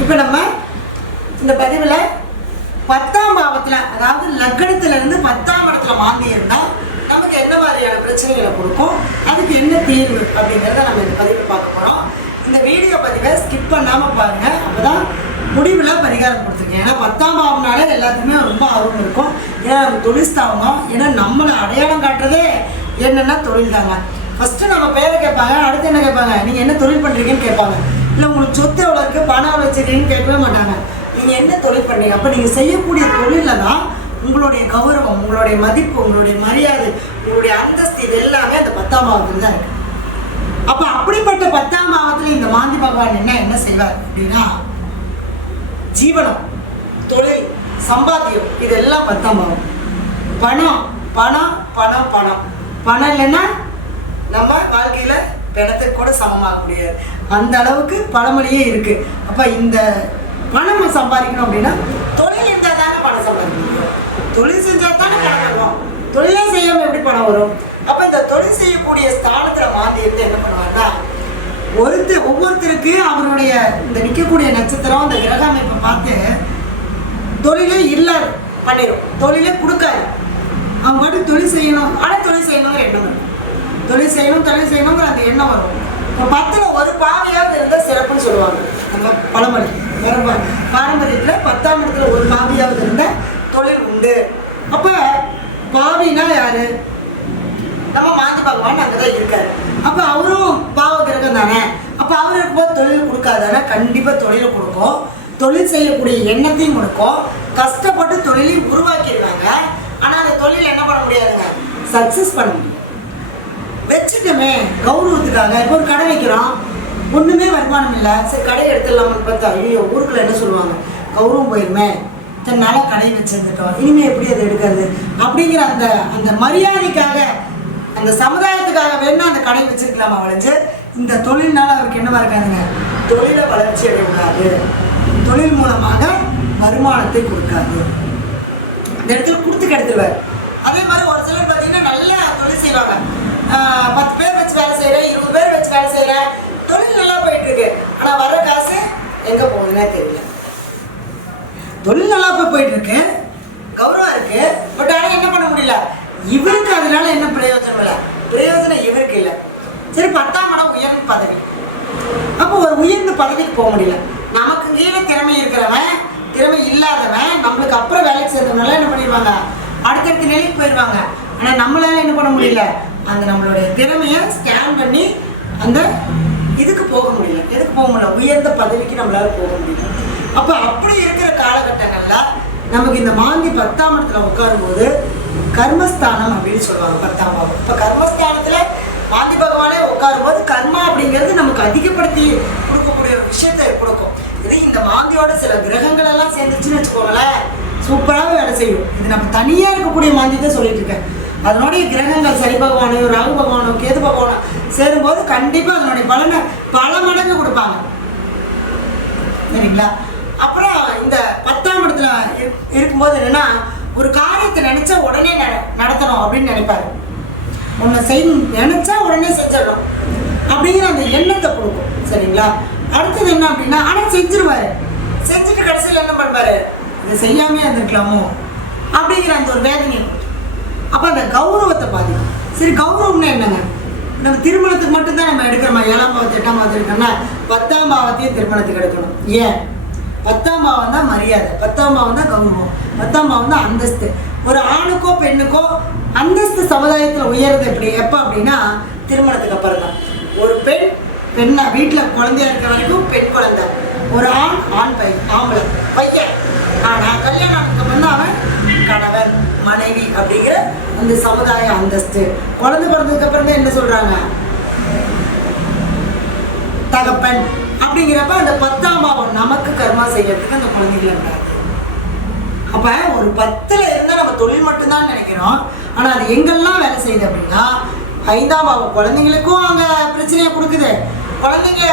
இப்போ நம்ம இந்த பதிவில் 10ஆம் பாவத்தில், அதாவது லக்னத்திலிருந்து 10ஆம் இடத்துல மாந்தி இருந்தால் நமக்கு என்ன மாதிரியான பிரச்சனைகளை கொடுக்கும், அதுக்கு என்ன தீர்வு அப்படிங்கிறத நம்ம இந்த பதிவில் பார்க்க போகிறோம். இந்த வீடியோ பதிவை ஸ்கிப் பண்ணாமல் பாருங்கள், அப்போ தான் முடிவில் பரிகாரம் கொடுத்துருக்கேன். ஏன்னா 10ஆம் பாவம்னாலே எல்லாத்துக்குமே ரொம்ப ஆர்வம் இருக்கும். ஏன்னா நம்ம தொழில் ஸ்தாபனம், ஏன்னா நம்மளை அடையாளம் காட்டுறதே என்னென்னா தொழில் தாங்க. ஃபஸ்ட்டு நம்ம பேரை கேட்பாங்க, அடுத்து என்ன கேட்பாங்க, நீங்கள் என்ன தொழில் பண்ணுறீங்கன்னு கேட்பாங்க. இல்லை உங்களுக்கு சொத்து எவ்வளோ இருக்குது, பணம் எவ்வளோ வச்சுருக்கீங்கன்னு கேட்கவே மாட்டாங்க. நீங்கள் என்ன தொழில் பண்ணுறீங்க, அப்போ நீங்கள் செய்யக்கூடிய தொழிலில் தான் உங்களுடைய கௌரவம், உங்களுடைய மதிப்பு, உங்களுடைய மரியாதை, உங்களுடைய அந்தஸ்து, இது எல்லாமே அந்த 10ஆம் பாவத்தில் தான் இருக்குது. அப்போ அப்படிப்பட்ட 10ஆம் பாவத்தில் இந்த மாந்தி பகவான் என்ன செய்வார் அப்படின்னா, ஜீவனம், தொழில், சம்பாத்தியம், இதெல்லாம் 10ஆம் பாவம். பணம் பணம் பணம் பணம் பணம் இல்லைன்னா நம்ம வாழ்க்கையில் பணத்துக்கு கூட சமமாக முடியாது, அந்த அளவுக்கு பழமொழியே இருக்குது. அப்போ இந்த பணம் சம்பாதிக்கணும் அப்படின்னா தொழில் இருந்தால் தானே பணம் சம்பாதிக்க முடியும். தொழில் செஞ்சால் தானே பணம் வரும், தொழிலே செய்யாமல் எப்படி பணம் வரும்? அப்போ இந்த தொழில் செய்யக்கூடிய ஸ்தானத்தில் மாந்தி இருந்து என்ன பண்ணுவாங்கன்னா, ஒவ்வொருத்தருக்கு அவருடைய இந்த நிற்கக்கூடிய நட்சத்திரம், இந்த கிரக அமைப்பை பார்த்து தொழிலே இல்லாது பண்ணிடும், தொழிலே கொடுக்காது. அவங்க பாட்டு தொழில் செய்யணும், ஆனால் தொழில் செய்யணுங்கிற எண்ணம் வரும், தொழில் செய்யணுங்கிற அந்த எண்ணம் வரும். இப்போ 10ல் ஒரு பாவியாவது இருந்தால் சிறப்புன்னு சொல்லுவாங்க நம்ம பழமொழி. பாரம்பரியத்தில் 10ஆம் இடத்துல ஒரு பாவியாவது இருந்தால் தொழில் உண்டு. அப்போ பாவினா யாரு? நம்ம மாந்தி பகவான் அங்கே தான் இருக்காரு. அப்போ அவரும் பாவ கிரகம் தானே. அப்போ அவர் இருக்கும்போது தொழில் கொடுக்காதானே, கண்டிப்பாக தொழிலை கொடுக்கும், தொழில் செய்யக்கூடிய எண்ணத்தையும் கொடுக்கும். கஷ்டப்பட்டு தொழிலை உருவாக்கிடுவாங்க, ஆனால் அந்த தொழில் என்ன பண்ண முடியாதுங்க, சக்ஸஸ் பண்ண முடியும். வச்சுட்டோமே கௌரவத்துக்காக. இப்போ ஒரு கடை வைக்கிறோம், ஒன்றுமே வருமானம் இல்லை, சரி கடை எடுத்துடலாமான்னு பார்த்தா, ஐயோ ஊருக்குள்ள என்ன சொல்லுவாங்க, கௌரவம் போயிருமே, தன்னால கடை வச்சுருந்துட்டோம், இனிமேல் எப்படி அதை எடுக்கிறது அப்படிங்கிற அந்த அந்த மரியாதைக்காக, அந்த சமுதாயத்துக்காக வேணும்னா அந்த கடை வச்சுருக்கலாமா வளைஞ்சு, இந்த தொழில்னால அவருக்கு என்னவா இருக்காதுங்க, தொழிலை வளர்ச்சி அடையாது, தொழில் மூலமாக வருமானத்தை கொடுக்காது, இந்த இடத்துல கொடுத்து கெடுத்துருவார். அதே மாதிரி ஒரு சிலர் பார்த்தீங்கன்னா நல்ல தொழில் செய்வாங்க, 10 பேர் வச்சு வேலை செய்கிறேன், 20 பேர் வச்சு வேலை செய்கிறேன், தொழில் நல்லா போயிட்டு இருக்கு, ஆனால் வர காசு எங்கே போகுதுன்னே தெரியல. தொழில் நல்லா போயிட்டு இருக்கு, கௌரவம் இருக்கு, பட் ஆனால் என்ன பண்ண முடியல, இவருக்கு அதனால என்ன பிரயோஜனம் இல்லை, பிரயோஜனம் இவருக்கு இல்லை. சரி 10ஆம் இடம் உயர்ந்த பதவி, அப்போ ஒரு உயர்ந்த பதவிக்கு போக முடியல. நமக்கு கீழே திறமை இருக்கிறவன், திறமை இல்லாதவன், நம்மளுக்கு அப்புறம் வேலைக்கு சேர்ந்தவனால என்ன பண்ணிடுவாங்க, அடுத்தடுத்த நிலைக்கு போயிடுவாங்க. ஆனால் நம்மளால என்ன பண்ண முடியல, அந்த நம்மளுடைய திறமையை ஸ்கேன் பண்ணி அந்த இதுக்கு போக முடியல. எதுக்கு போக முடியல, உயர்ந்த பதவிக்கு நம்மளால போக முடியல. அப்போ அப்படி இருக்கிற காலகட்டங்களில் நமக்கு இந்த மாந்தி 10ஆம் இடத்துல உட்காரும்போது கர்மஸ்தானம் அப்படின்னு சொல்லுவாங்க 10ஆம் பாவம். இப்போ கர்மஸ்தானத்தில் மாந்தி பகவானே உட்காரும்போது கர்மா அப்படிங்கிறது நமக்கு அதிகப்படுத்தி கொடுக்கக்கூடிய ஒரு விஷயத்தை கொடுக்கும். இது இந்த மாந்தியோட சில கிரகங்கள் எல்லாம் சேர்ந்துச்சுன்னு வச்சுக்கோங்களேன், சூப்பராக வேலை செய்யும். இது நம்ம தனியாக இருக்கக்கூடிய மாந்தி தான் சொல்லிட்டு இருக்கேன். அதனுடைய கிரகங்கள் சனி பகவானோ, ராகு பகவானோ, கேது பகவானோ சேரும்போது கண்டிப்பாக அதனுடைய பலனை பல மடங்கு கொடுப்பாங்க, சரிங்களா? அப்புறம் இந்த 10ஆம் இடத்துல இருக்கும்போது என்னன்னா, ஒரு காரியத்தை நினைச்சா உடனே நடத்தணும் அப்படின்னு நினைப்பாரு, ஒன்று நினைச்சா உடனே செஞ்சிடணும் அப்படிங்கிற அந்த எண்ணத்தை கொடுக்கும், சரிங்களா? அடுத்தது என்ன அப்படின்னா, ஆனால் செஞ்சிருவாரு, செஞ்சுட்டு கடைசியில் என்ன பண்ணுவாரு, இதை செய்யாமே இருந்திருக்கலாமோ அப்படிங்கிற அந்த ஒரு வேதனை. அப்போ அந்த கௌரவத்தை பாதிக்கும். சரி கௌரவம்னா என்னங்க, நம்ம திருமணத்துக்கு மட்டும்தான் நம்ம எடுக்கிறோமா, 7ஆம் பாவத்தை 8ஆம் பாவத்தை எடுக்கணும்னா 10ஆம் பாவத்தையும் திருமணத்துக்கு எடுக்கணும். ஏன், 10ஆம் பாவம் தான் மரியாதை, 10ஆம் பாவம் தான் கௌரவம், 10ஆம் பாவம் தான் அந்தஸ்து. ஒரு ஆணுக்கோ பெண்ணுக்கோ அந்தஸ்து சமுதாயத்தில் உயர்றது எப்போ அப்படின்னா திருமணத்துக்கு அப்புறம் தான். ஒரு பெண்ணா வீட்டில் குழந்தையா இருக்கிற வரைக்கும் பெண் குழந்தை, ஒரு ஆண் ஆம்பளை பையன். ஆனால் கல்யாணம் அப்புறம் தான் அவன் கணவன் மனைவி அப்படிங்கிற அந்த சமுதாய அந்தஸ்து. குழந்தை பிறந்ததுக்கு அப்புறம் தான் என்ன சொல்றாங்க, தகப்பன் அப்படிங்கிறப்ப அந்த 10ஆம் பாவம் நமக்கு கர்மா செய்யறதுக்கு அந்த குழந்தைகள் இருந்தாங்க. அப்ப ஒரு 10ல் இருந்தால் நம்ம தொழில் மட்டும்தான் நினைக்கிறோம், ஆனால் அது எங்கெல்லாம் வேலை செய்யுது அப்படின்னா 5ஆம் பாவம் குழந்தைங்களுக்கும் அங்கே பிரச்சனையை கொடுக்குது. குழந்தைங்க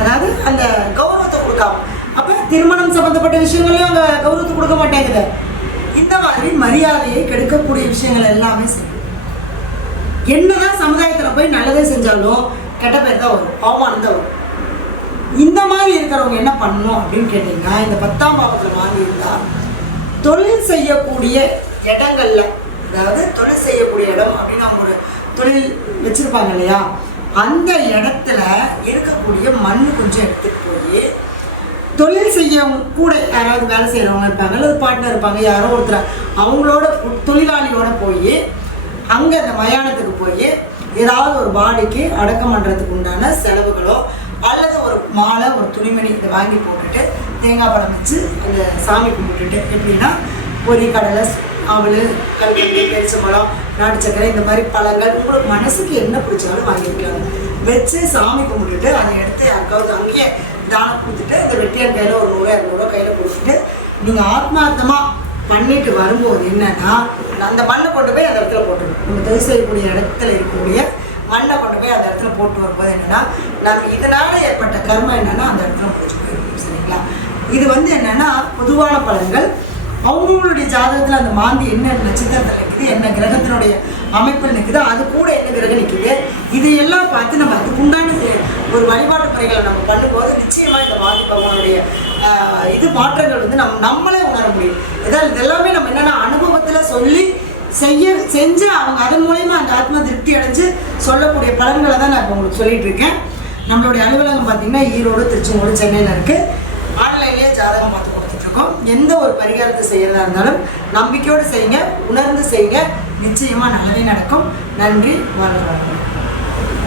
அதாவது அந்த கௌரவத்தை கொடுக்காம, அப்போ திருமணம் சம்மந்தப்பட்ட விஷயங்களையும் அங்கே கௌரவத்தை கொடுக்க மாட்டேங்குது. இந்த மாதிரி மரியாதையை கெடுக்கக்கூடிய விஷயங்கள் எல்லாமே செய்யும். என்னதான் சமுதாயத்தில் போய் நல்லதே செஞ்சாலும் கெட்ட பேர் தான் வரும், அவமானம் தான் வரும். இந்த மாதிரி இருக்கிறவங்க என்ன பண்ணணும் அப்படின்னு கேட்டீங்கன்னா, இந்த 10ஆம் பாவத்தில் மாந்தி இருந்தால் தொழில் செய்யக்கூடிய இடங்கள்ல, அதாவது தொழில் செய்யக்கூடிய இடம் அப்படின்னு அவங்க ஒரு தொழில் வச்சிருப்பாங்க இல்லையா, அந்த இடத்துல இருக்கக்கூடிய மண் கொஞ்சம் எடுத்துட்டு போய் தொழில் செய்யவும் கூட யாராவது வேலை செய்கிறவங்க இருப்பாங்க, அல்லது பார்ட்னர் இருப்பாங்க, யாரோ ஒருத்தர் அவங்களோட தொழிலாளியோட போய் அங்கே அந்த மயானத்துக்கு போய் ஏதாவது ஒரு பாடிக்கு அடக்கம் பண்ணுறதுக்கு உண்டான செலவுகளோ அல்லது ஒரு மாலை ஒரு துணிமணி இதை வாங்கி போட்டுட்டு தேங்காய் பழம் வச்சு அந்த சாமி கும்பிட்டுட்டு, எப்படின்னா பொரி கடலை அவள் கல்கண்டு பெருச்சம்பழம் நாட்டு சக்கரை இந்த மாதிரி பழங்கள் உங்களுக்கு மனசுக்கு என்ன பிடிச்சாலும் வாங்கியிருக்காங்க வச்சு சாமி கும்பிட்டுட்டு அதை எடுத்து யாருக்காவது அங்கேயே தானம் கொடுத்துட்டு இந்த வெட்டியான் கையில் ஒரு 100-200 கையில் கொடுத்துட்டு நீங்கள் ஆத்மார்த்தமாக பண்ணிட்டு வரும்போது என்னன்னா, அந்த மண்ணை கொண்டு போய் அந்த இடத்துல போட்டுருணும். நம்ம தொழில் செய்யக்கூடிய இடத்துல இருக்கக்கூடிய மண்ணை கொண்டு போய் அந்த இடத்துல போட்டு வரும்போது என்னன்னா, நம்ம இதனால ஏற்பட்ட கர்மம் என்னன்னா அந்த இடத்துல முடிச்சு போயிருக்கோம். சரிங்களா? இது வந்து என்னன்னா பொதுவான பலன்கள். அவங்களுடைய ஜாதகத்தில் அந்த மாந்தி என்ன நட்சத்திரத்தில் நிற்குது, என்ன கிரகத்தினுடைய அமைப்பில் நிற்குது, அது கூட என்ன கிரகம் நிற்குது, இதையெல்லாம் பார்த்து நம்ம அதுக்குண்டான ஒரு வழிபாட்டு முறைகளை நம்ம பண்ணும்போது நிச்சயமாக இந்த மாந்தி பகவானுடைய இது மாற்றங்கள் வந்து நம்மளே உணர முடியும். இதெல்லாமே நம்ம என்னென்னா அனுபவத்தில் சொல்லி செஞ்சு அவங்க அதன் மூலயமா அந்த ஆத்மா திருப்தி அடைஞ்சு சொல்லக்கூடிய பலன்களை தான் நான் இப்போ உங்களுக்கு சொல்லிட்டு இருக்கேன். நம்மளுடைய அலுவலகம் பார்த்தீங்கன்னா ஈரோடு, திருச்செங்கோடு, சென்னையில் இருக்குது. ஆன்லைன்லேயே ஜாதகம் பார்த்து கொடுத்துட்ருக்கோம். எந்த ஒரு பரிகாரத்தை செய்கிறதா இருந்தாலும் நம்பிக்கையோடு செய்யுங்க, உணர்ந்து செய்யுங்க, நிச்சயமாக நல்லதே நடக்கும். நன்றி, வாழ்க.